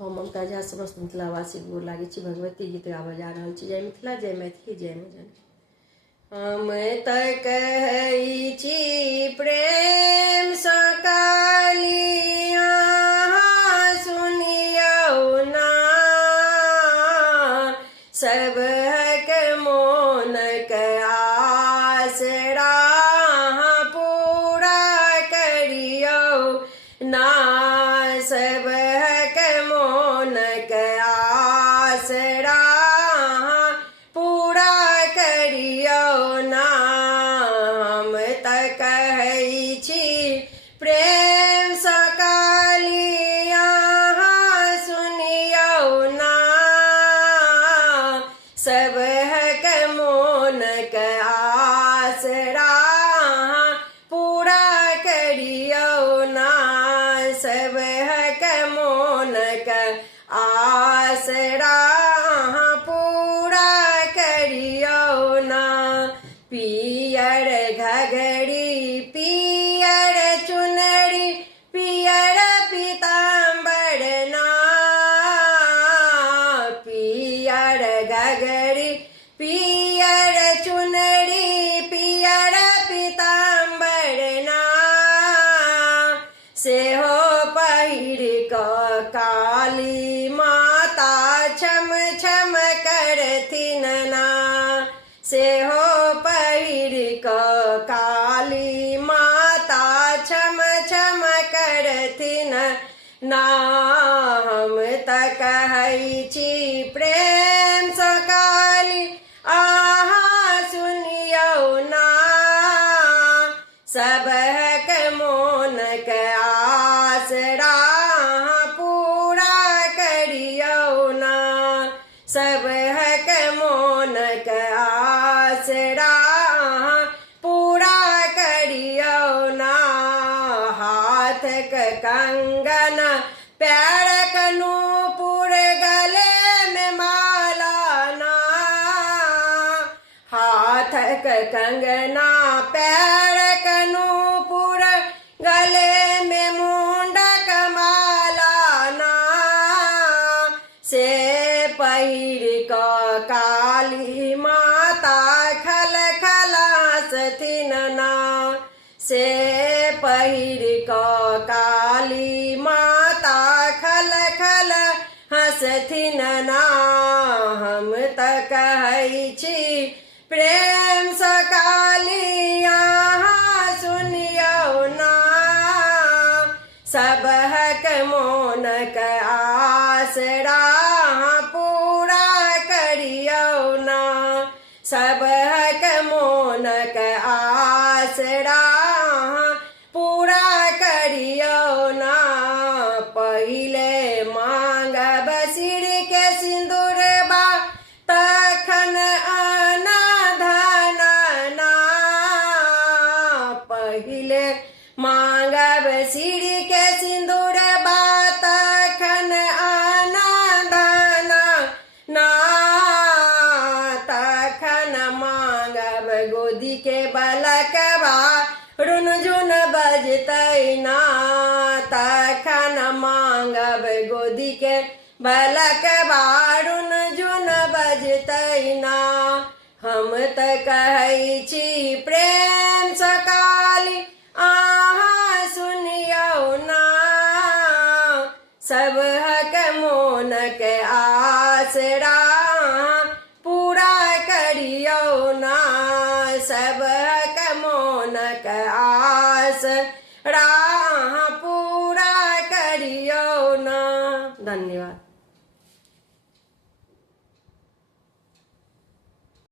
हम ममता झा समस्त मिथिलावासी गोर लागै छी। भगवती गीत गाबऽ जा रहल छी। जय मिथिला, जय मैथिली, जय जन। हम तऽ कहै छी प्रेम सँ काली अहाँ सुनियौ ना, सबहक मोनक आसरा अहाँ पूरा करियौ ना, सबहक मोनक आसरा अहाँ पूरा करियौ ना। हम तऽ कहै छी प्रेम सँ काली अहाँ सुनियौ ना, सबहक मोनक आसरा अहाँ पूरा करियौ ना, सबहक मोनक आसरा अहाँ पूरा करियौ ना। पियर घघरी पियर चुनरी पियर पीताम्बर ना, पियर घघरी पियर चुनरी पियर पीताम्बर ना, सेहो पहिर कऽ काली माता छम छम करथिन ना, सेहो पहिर कऽ काली माता छम छम करथिन ना। हम तऽ कहै छी प्रेम सँ काली अहाँ सुनियौ ना, सबहक मोनक आसरा अहाँ पूरा करियौ ना, सबहक मोनक आसरा अहाँ पूरा करियौ ना। हाथक कंगन पैरक नूपुर गले में माला ना, हाथक कंगना पैरक नूपुर गले में मुंडक माला ना, से पहिर कऽ काली माता खल खल हँसथिन ना, से पहिर कऽ काली माता खल खल हँसथिन ना। हम तऽ कहै छी प्रेम सँ काली अहाँ सुनियौ ना, सबहक मोनक आसरा अहाँ पूरा करियौ ना, सबहक मोनक आसरा अहाँ पूरा करियौ ना। पहिले मांगब सिर के सिंदूरबा तखन अन्न धन ना, पहिले मांगब सिर के सिंदूरबा तखन अन्न धन ना, तखन मांगब गोदी के बलकबा रुन झुन बजतै ना, तखन मांगब गोदी के बलकबा रुन झुन बजतै ना। हम तऽ कहै छी प्रेम सँ काली अहाँ सुनियौ ना, सबहक मोनक आसरा अहाँ पूरा करियौ ना, सबहक मोनक आसरा अहाँ पूरा करियौ ना। धन्यवाद।